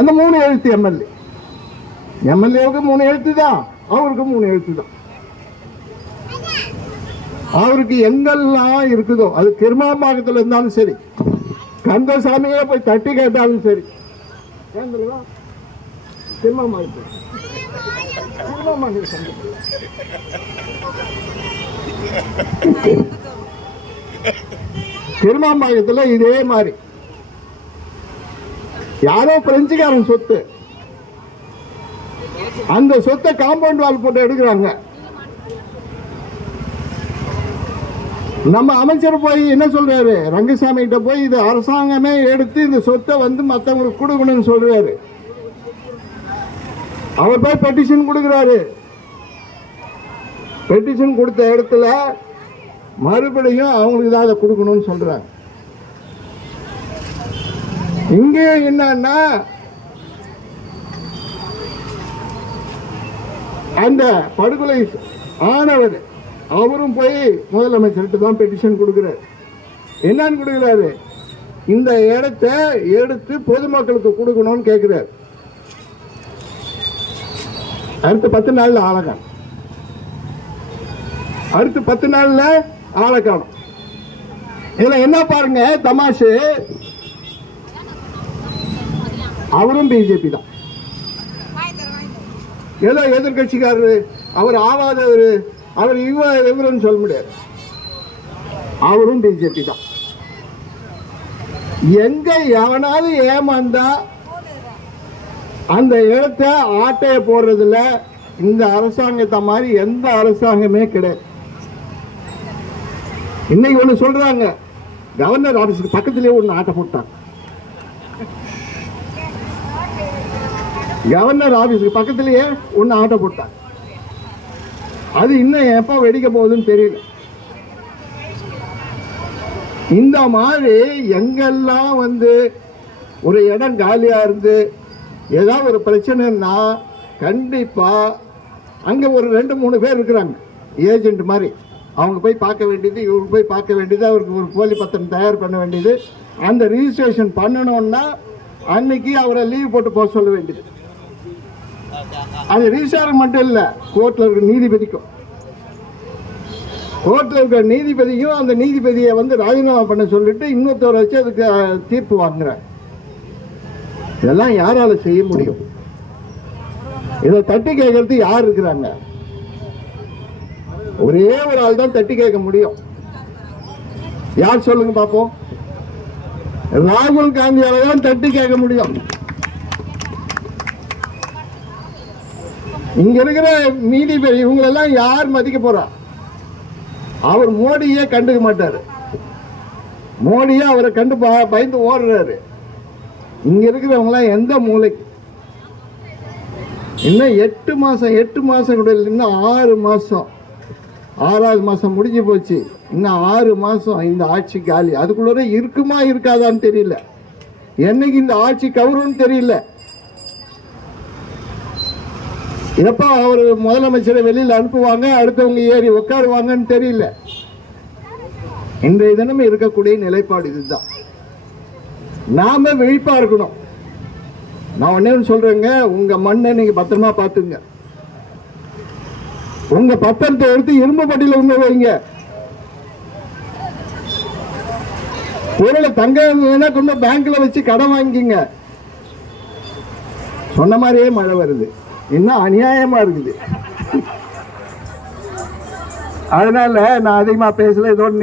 அந்த 3 எழுத்து எம்எல்ஏ, எம்எல்ஏவுக்கு 3 எழுத்து தான், அவருக்கு 3 எழுத்து தான். அவருக்கு எங்கெல்லாம் இருக்குதோ, அது கிருமாம்பாக்கத்தில் இருந்தாலும் சரி, கந்தசாமியே போய் தட்டி கேட்டாலும் சரி, கிருமாம்பாக்கத்தில் இதே மாதிரி யாரோ பிரெஞ்சுக்காரன் சொத்து, அந்த சொத்தை காம்பவுண்ட் வால் போட்டு எடுக்கிறாங்க. நம்ம அமைச்சர் போய் என்ன சொல்றாரு, ரங்கசாமி கிட்ட போய் இது அரசாங்கமே எடுத்து இந்த சொத்தை மற்றவங்களுக்கு கொடுக்கணும்னு சொல்றாரு. அவர் போய் பெட்டிஷன் கொடுக்கிறாரு. பெட்டிஷன் கொடுத்த இடத்துல மறுபடியும் அவங்களுக்கு தான் அதை கொடுக்கணும்னு சொல்றாங்க. இங்கே என்னன்னா அந்த படுகொலை ஆனவர் அவரும் போய் முதலமைச்சர்கிட்ட தான் பெட்டிஷன் கொடுக்கிறார். என்னன்னு கொடுக்கிறாரு, இந்த இடத்தை எடுத்து பொதுமக்களுக்கு கொடுக்கணும்னு கேட்கிறார். அடுத்த 10 நாள்ல ஆளக்காணும், அடுத்த 10 நாள்ல ஆளக்காணும். இதுல என்ன பாருங்க தமாஷு, அவரும் பிஜேபி தான், ஏதோ எதிர்கட்சிக்காரரு, அவர் ஆவாதவர், அவர் இவருன்னு சொல்ல முடியாது, அவரும் பிஜேபி தான். எங்க எவனாவது ஏமாந்தா அந்த இடத்த ஆட்டைய போடுறதுல இந்த அரசாங்கத்தை மாதிரி எந்த அரசாங்கமே கிடையாது. இன்னைக்கு ஒண்ணு சொல்றாங்க, கவர்னர் ஆபீஸுக்கு பக்கத்திலேயே ஒண்ணு ஆட்டை போட்டாங்க. கவர்னர் ஆபீஸுக்கு பக்கத்திலேயே ஒண்ணு ஆட்டை போட்டாங்க. அது இன்னும் எப்ப வெடிக்க போகுதுன்னு தெரியல. இந்த மாதிரி எங்கெல்லாம் ஒரு இடம் காலியா இருந்து ஏதாவது ஒரு பிரச்சனைன்னா கண்டிப்பா அங்க ஒரு 2-3 பேர் இருக்கிறாங்க, ஏஜென்ட் மாதிரி. அவங்க போய் பார்க்க வேண்டியது, இவருக்கு போய் பார்க்க வேண்டியது, அவருக்கு ஒரு போலி பத்திரம் தயார் பண்ண வேண்டியது, அந்த ரிஜிஸ்ட்ரேஷன் பண்ணணும்னா அன்னைக்கு அவரை லீவ் போட்டு போக சொல்ல வேண்டியது. அது ரிஜிஸ்ட்ராருக்கு மட்டும் இல்ல, கோர்ட்ல இருக்கிற நீதிபதிக்கும், கோர்ட்ல இருக்கிற நீதிபதியும் அந்த நீதிபதியை ராஜினாமா பண்ண சொல்லிட்டு இன்னொருத்தவரை வச்சு அதுக்கு தீர்ப்பு வாங்குறாங்க. இதெல்லாம் யாரால செய்ய முடியும்? இதை தட்டி கேட்கறது யார் இருக்கிறாங்க? ஒரே ஒரு ஆள் தான் தட்டி கேட்க முடியும். யார் சொல்லுங்க பாப்போம்? ராகுல் காந்தியால தான் தட்டி கேட்க முடியும். இங்க இருக்கிற நீதிபதி இவங்களெல்லாம் யார் மதிக்க போறா? அவர் மோடியே கண்டுக்க மாட்டாரு, மோடியே அவரை கண்டு பயந்து ஓடுறாரு. இங்க இருக்கிறவங்க எல்லாம் எந்த மூளைக்கு? இன்னும் 8 மாசம் கூட இல்லை, இன்னும் 6 மாசம், 6வது மாசம் முடிஞ்சு போச்சு. இன்னும் 6 மாசம் இந்த ஆட்சி காலி. அதுக்குள்ள இருக்குமா இருக்காதான்னு தெரியல. என்னைக்கு இந்த ஆட்சி கவரும்னு தெரியல. எப்ப அவர் முதலமைச்சரை வெளியில் அனுப்புவாங்க, அடுத்தவங்க ஏறி உட்காருவாங்கன்னு தெரியல. இன்றைய தினம் இருக்கக்கூடிய நிலைப்பாடு இதுதான். நாம விழிப்பா இருக்கணும். நான் ஒன்னே சொல்றேங்க, உங்க மண்ணை நீங்க பத்திரமா பாத்துங்க. உங்க பத்திரத்தை எடுத்து இரும்பு பட்டியல வைங்க. பொருளை தங்க கொண்டு பேங்க்ல வச்சு கடன் வாங்கிங்க. சொன்ன மாதிரியே மழை வருது, இன்னும் அநியாயமா இருக்குது. அதனால நான் அதிகமா பேசல. இதோட